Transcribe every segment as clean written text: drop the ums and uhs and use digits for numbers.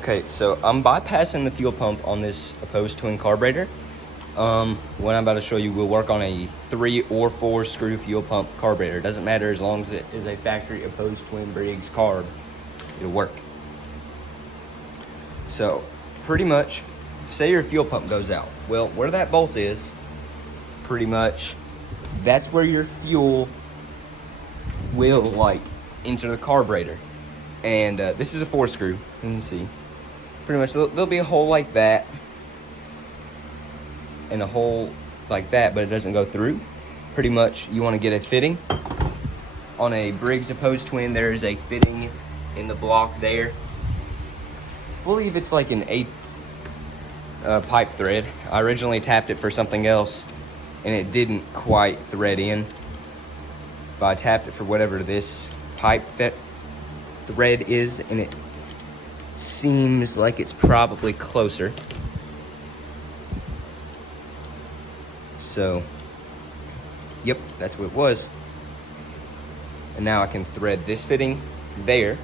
Okay, so I'm bypassing the fuel pump on this opposed twin carburetor. What I'm about to show you will work on a 3 or 4 screw fuel pump carburetor. It doesn't matter as long as it is a factory opposed twin Briggs carb, it'll work. So pretty much, say your fuel pump goes out. Well, where that bolt is, pretty much that's where your fuel will like enter the carburetor. And this is a 4 screw, you can see. Pretty much there'll be a hole like that and a hole like that, but it doesn't go through. Pretty much you want to get a fitting. On a Briggs opposed twin, there is a fitting in the block there. I believe it's like an 1/8 pipe thread. I originally tapped it for something else and it didn't quite thread in, but I tapped it for whatever this pipe thread is, and it seems like it's probably closer. So, yep, that's what it was. And now I can thread this fitting there.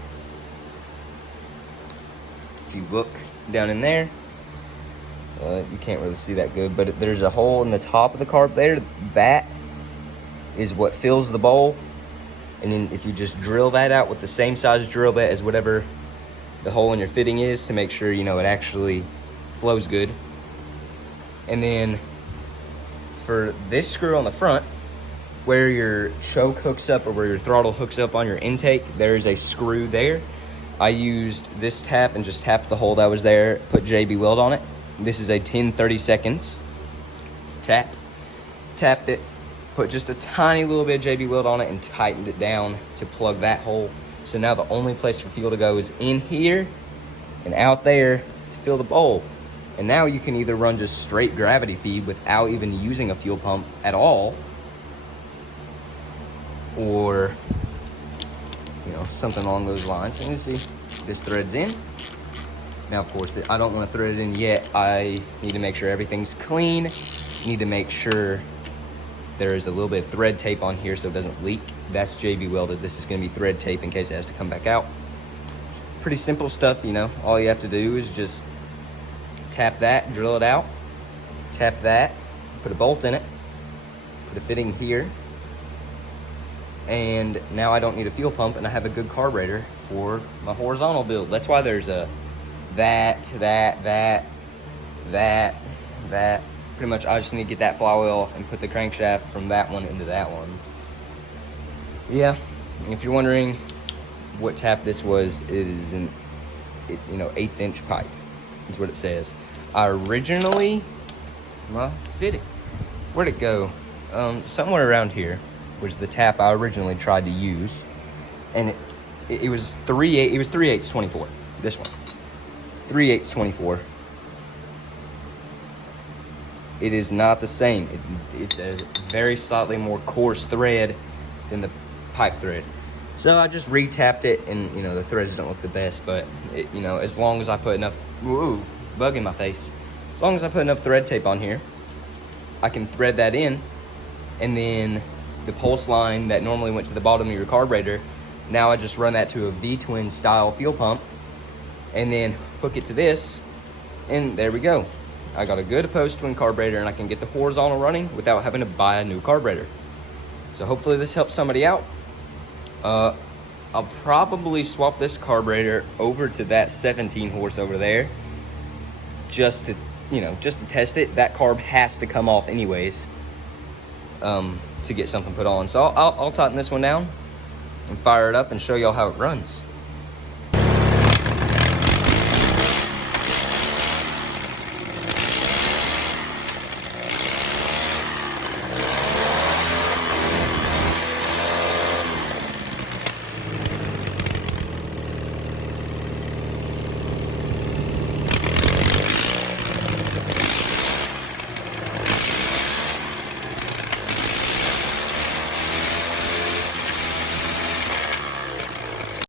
If you look down in there, you can't really see that good, but there's a hole in the top of the carb there. That is what fills the bowl. And then if you just drill that out with the same size drill bit as whatever the hole in your fitting is, to make sure, you know, it actually flows good. And then for this screw on the front, where your choke hooks up or where your throttle hooks up on your intake, there's a screw there. I used this tap and just tapped the hole that was there, put JB weld on it. This is a 10/32 tap. Tapped it, put just a tiny little bit of JB weld on it and tightened it down to plug that hole. So now the only place for fuel to go is in here and out there to fill the bowl. And now you can either run just straight gravity feed without even using a fuel pump at all, or, you know, something along those lines. And you see this threads in. Now, of course, I don't want to thread it in yet. I need to make sure everything's clean. Need to make sure there is a little bit of thread tape on here so it doesn't leak. That's JB welded. This is going to be thread tape in case it has to come back out. Pretty simple stuff, you know. All you have to do is just tap that, drill it out, tap that, put a bolt in it, put a fitting here, and now I don't need a fuel pump and I have a good carburetor for my horizontal build. That's why there's a that. Pretty much I just need to get that flywheel off and put the crankshaft from that one into that one. Yeah, if you're wondering what tap this was, it is an 1/8 inch pipe. That's what it says. I originally, well, fitting. Where'd it go? Somewhere around here was the tap I originally tried to use, and it was 3/8. It was 3/8 24. This one, 3/8 24. It is not the same. It's a very slightly more coarse thread than the pipe thread. So I just re-tapped it, and you know the threads don't look the best, but you know, as long as I put enough, whoa, bug in my face. As long as I put enough thread tape on here, I can thread that in, and then the pulse line that normally went to the bottom of your carburetor, now I just run that to a V-twin style fuel pump, and then hook it to this, and there we go. I got a good opposed twin carburetor, and I can get the horizontal running without having to buy a new carburetor. So hopefully this helps somebody out. I'll probably swap this carburetor over to that 17 horse over there, just to test it. That carb has to come off anyways, to get something put on. So I'll tighten this one down and fire it up and show y'all how it runs.